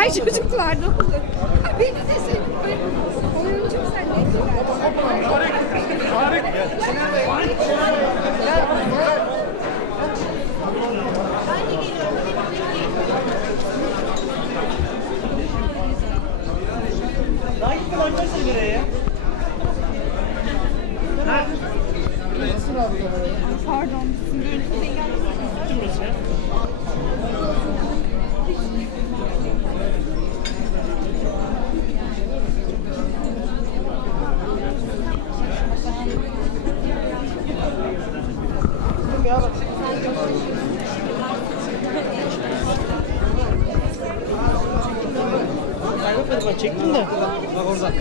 Ay çocuklar ne. Ay beni de senin oyuncu zannettiler. Daha gittim oynasın nereye ya? Pardon. Görüntüde Kaybetmedim ben çektim de. Bak orada.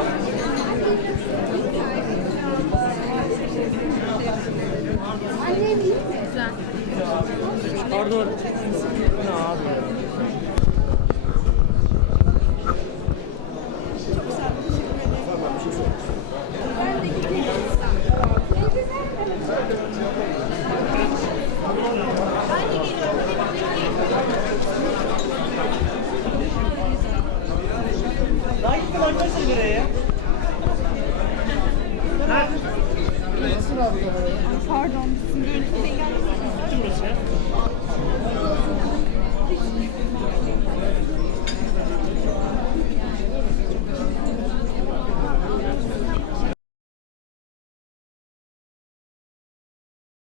Annem Pardon. Ne abi? Daha gittim oynasın nereye ya? Pardon.